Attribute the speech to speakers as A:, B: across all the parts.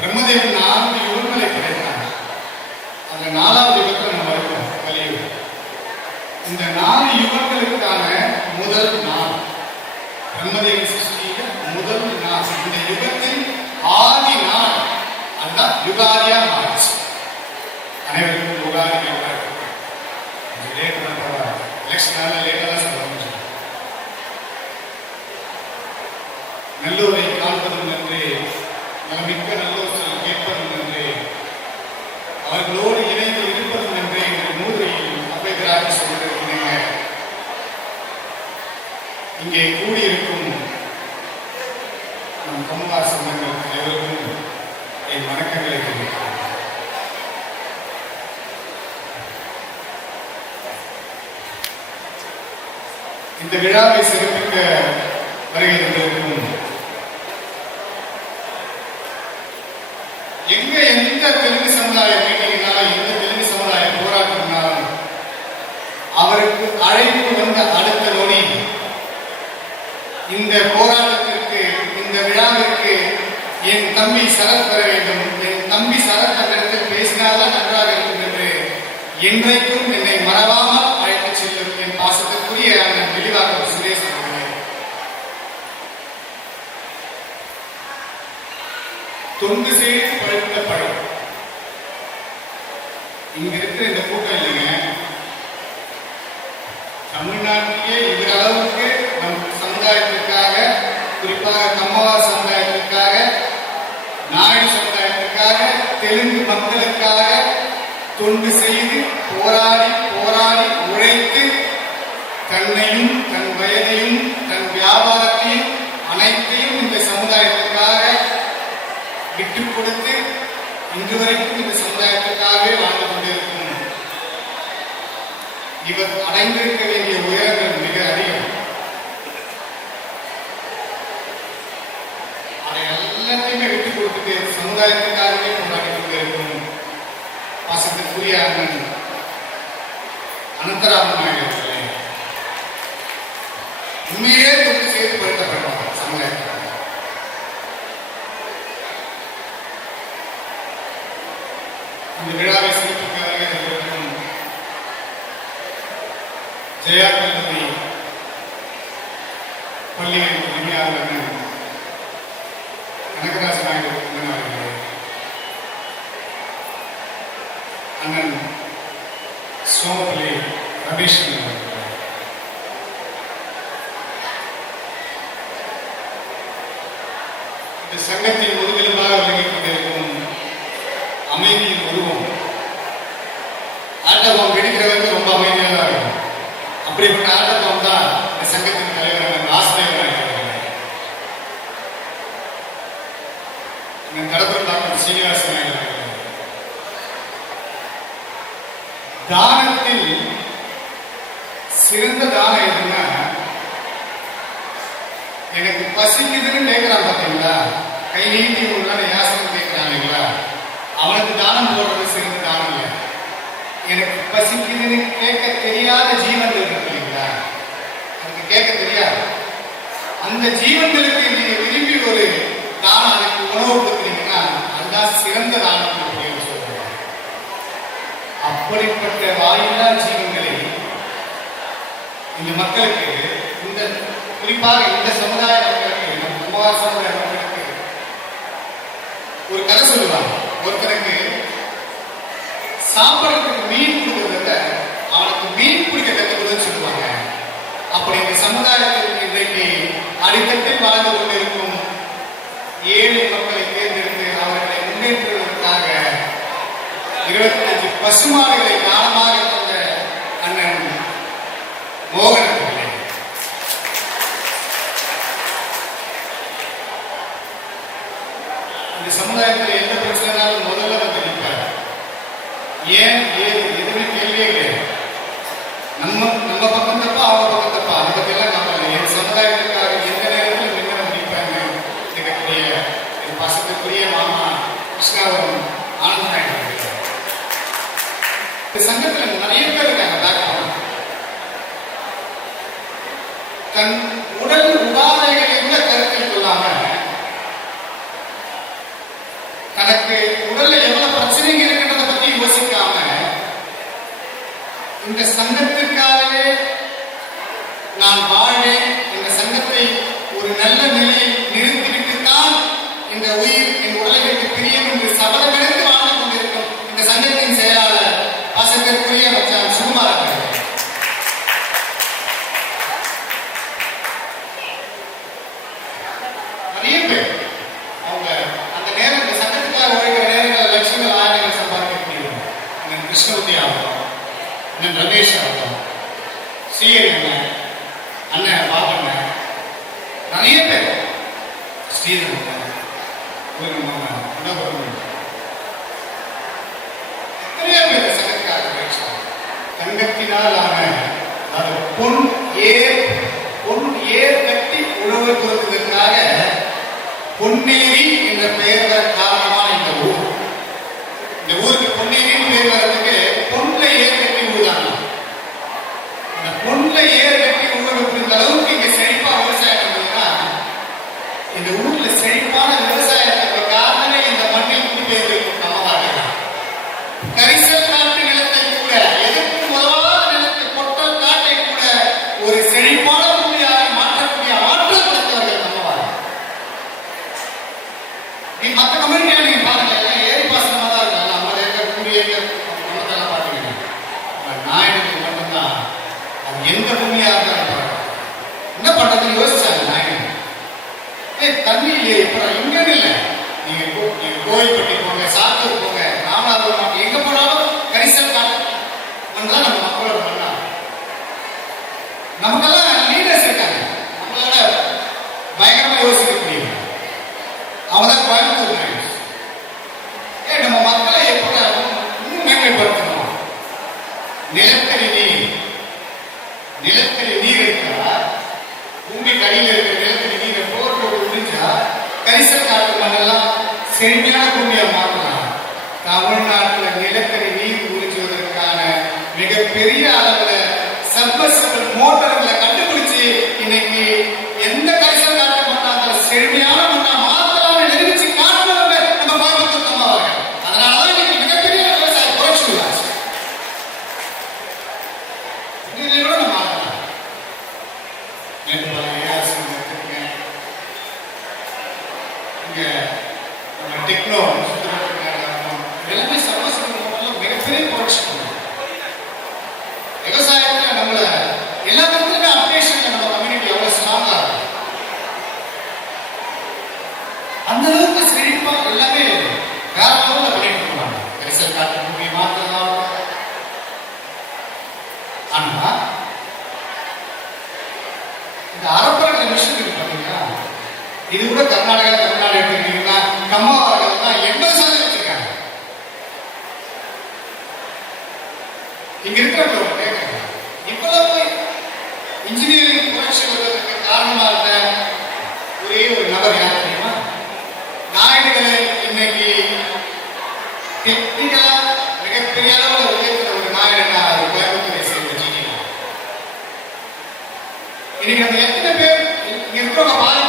A: பிரம்மதேவன் நான்கு யுகங்களை கிடைத்தாங்க அந்த நாலாவது யுகத்தை நம்ம இருக்கோம் கலியுகம். இந்த நாலு யுகங்களுக்கான முதல் நாள். பிரம்மதேவன் சிருஷ்டிய முதல் நாள். இந்த யுகத்தின் ஆதி நாள். அதுதான் யுகாதியா மாறிச்சு. அனைவருக்கும் யுகாதி நல்வாழ்த்துக்கள். கொஞ்சம் லேட் தான் பரவாயில்ல. எலெக்ஷனால லேட்டாக தான் சொல்ல முடியும் நல்லூரை காண்பதும் நன்றே. நலமிக்க இங்கே கூடியிருக்கும் நம் கமலா சொந்தங்கள் அனைவருக்கும் என் வணக்கங்களை தெரிவிக்கிறேன். இந்த விழாவை சிறப்பிக்க வருகை தந்திருக்கும் எங்க எந்த தெலுங்கு சமுதாய மீட்டிங்னாலும் எந்த தெலுங்கு சமுதாய போராட்டம்னாலும் அவருக்கு அழைப்பு வந்த அடுத்த நொடி இந்த போராட்டத்திற்கு இந்த விழாவிற்கு என் தம்பி சரத் பெற வேண்டும் என் தம்பி சரத் அந்த பேசினால்தான் நன்றாக இருக்கும் என்று என்றைக்கும் என்னை மறவாமல் அழைத்துச் செல்லும் என் பாசத்துக்குரிய அண்ணன் வெளிவாக்கம் சுரேஷ் தொண்டு செய்து பழுத்த பழம். இங்க இருக்கிற இந்த கூட்டம் இல்லைங்க. தமிழ்நாட்டில் இந்த அளவுக்கு நம் சமுதாயத்திற்காக குறிப்பாக கம்மவா சமுதாயத்திற்காக நாயுடு சமுதாயத்திற்காக தெலுங்கு மக்களுக்காக தொண்டு செய்து போராடி போராடி உழைத்து தன்னையும் தன் வயதையும் தன் வியாபாரத்தையும் அனைத்தையும் இந்த சமுதாயத்திற்காக விட்டுக் கொடுத்து இன்று வரைக்கும் இந்த சமுதாயத்திற்காகவே வாழ்ந்து கொண்டிருக்கும். இவர் அடைந்திருக்க வேண்டிய உயரங்கள் மிக அதிகம். அதை எல்லாத்தையுமே விட்டுக் கொடுத்துட்டு சமுதாயத்துக்கு போராடி கொண்டிருக்கும் பாசத்திற்குரிய அனந்தராமன் உண்மையிலே தொண்டு செய்து படுத்தப்படுவாங்க சமுதாயத்துக்காக இந்த விழாவை சிறப்பிக்க ஜெயா சோமபள்ளி ரமேஷ் இந்த சங்கத்தின் முதுகெலும்பாக விளங்கிக் கொண்டிருக்கும் அமைதியின் உருவம். ஆண்டவம் வெடிக்கிறவங்க ரொம்ப அமைதியாக இருக்கும். அப்படிப்பட்ட ஆண்டவம் தான் இந்த சங்கத்தின் தலைவரான ஆசிரியராக இருக்கிறாங்க இந்த தடத்தில் டாக்டர் சீனிவாசன் தான பசிக்குதுன்னு கேட்கிறான் பார்த்தீங்களா கை நீட்டி உங்களால யாசனம் கேட்கிறான் அவனுக்கு தானம் போடுறது சிறந்த தானம் இல்லை. எனக்கு பசிக்குதுன்னு கேட்க தெரியாத ஜீவன்கள் இருக்கு இல்லைங்களா? அதுக்கு கேட்க தெரியாது. அந்த ஜீவன்களுக்கு நீங்க விரும்பி ஒரு தானம் அதுக்கு உணவு கொடுக்குறீங்கன்னா அதுதான் சிறந்த தானம் சொல்லுவாங்க அப்படிப்பட்ட வாயில்லா ஜீவன்களை இந்த மக்களுக்கு இந்த குறிப்பாக இந்த சமுதாய மக்களுக்கு ஒரு கதை சொல்லுவாங்க ஒருத்தனுக்கு சாப்பிடறதுக்கு மீன் கொடுக்கறத அவனுக்கு மீன் பிடிக்க கற்றுக்கணும்னு சொல்லுவாங்க. அப்படி இந்த சமுதாயத்திற்கு இன்றைக்கு அடித்தட்டில் வாழ்ந்து கொண்டிருக்கும் ஏழை மக்களை தேர்ந்தெடுத்து அவர்களை முன்னேற்றுவதற்காக இருபத்தி அஞ்சு பசுமாடுகளை இந்த சங்கத்திற்காகவே நான் வாழ்வேன் தங்கத்தினால் ஆன பொன் ஏ এই হাতে தெரிஞ்சாக கூடிய மாற்றம் தமிழ்நாட்டில் நிலக்கரி நீர் உறிஞ்சுவதற்கான மிகப்பெரிய அளவில் சப்மர்சிபிள் மோட்டர்களை கண்டுபிடிச்சு இன்னைக்கு இன்னைக்கு நம்ம எத்தனை பேர் இங்க இருக்கிறவங்க பாதி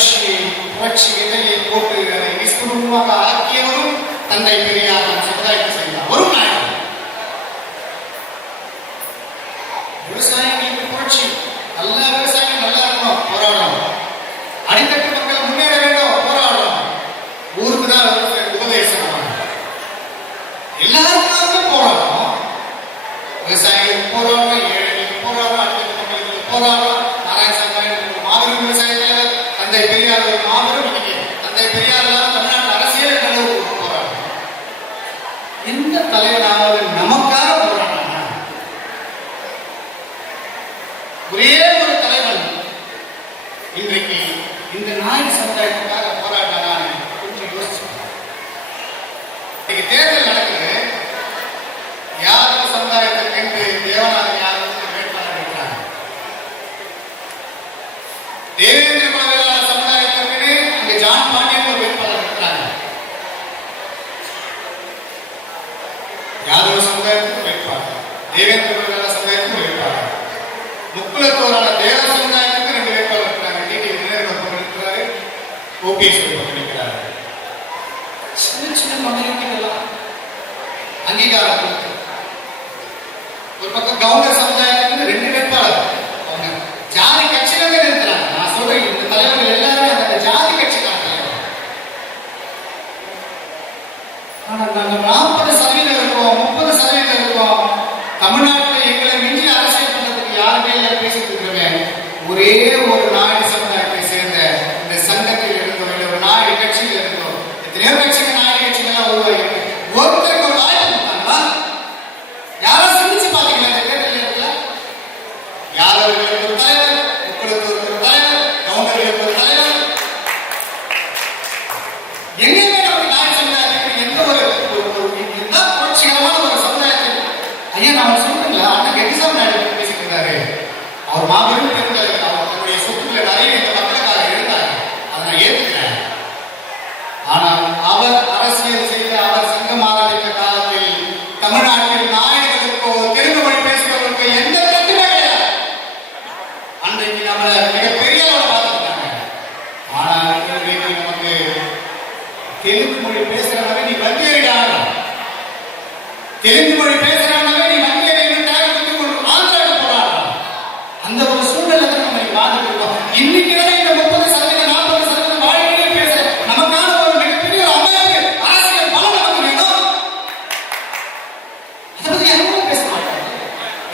A: புரட்சி புரட்சி இதழில் போட்டு அதை விஸ்வரூபமாக ஆக்கியவரும் தந்தை பெரியார். Amém. எக்ஸாம் நடத்தி பேசிட்டு இருந்தாரு அவர் மாபெரும்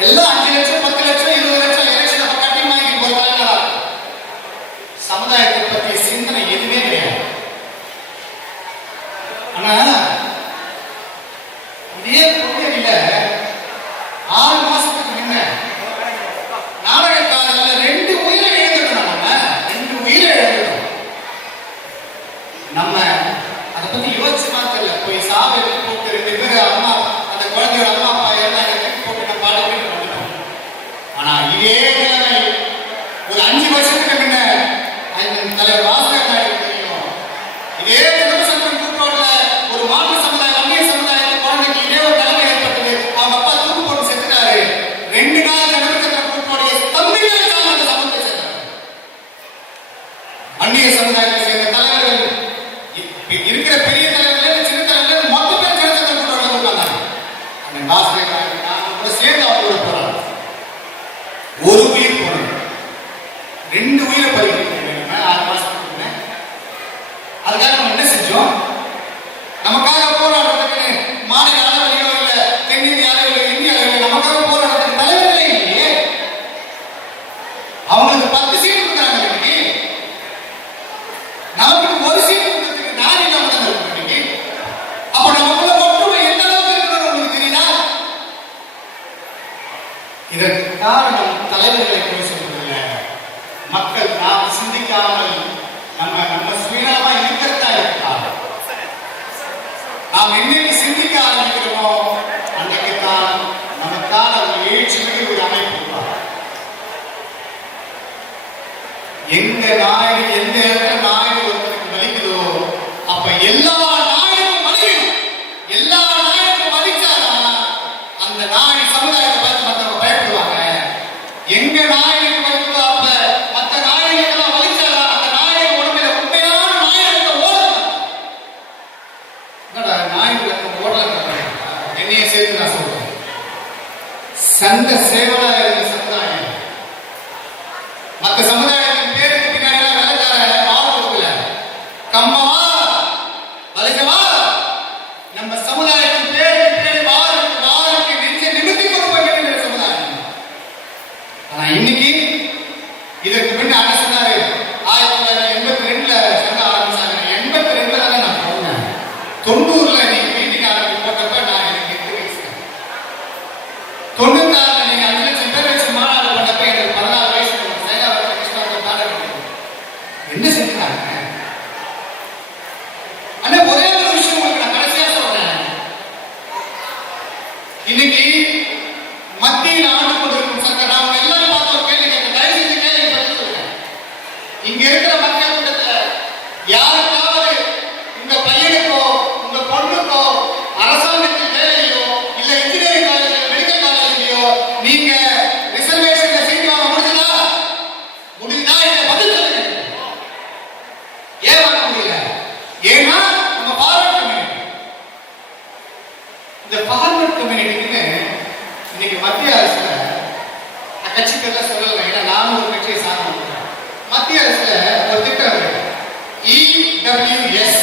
A: എല്ലാ இல்லாமல் நம்ம நம்ம சுயமா இருக்கத்தா இருக்காது. நாம் என்னென்ன சிந்திக்க ஆரம்பிக்கிறோமோ அன்றைக்கு தான் நமக்கான ஒரு ஏற்றுமை ஒரு அமைப்பு எந்த நாயகன் என்ன Say it. el Yes.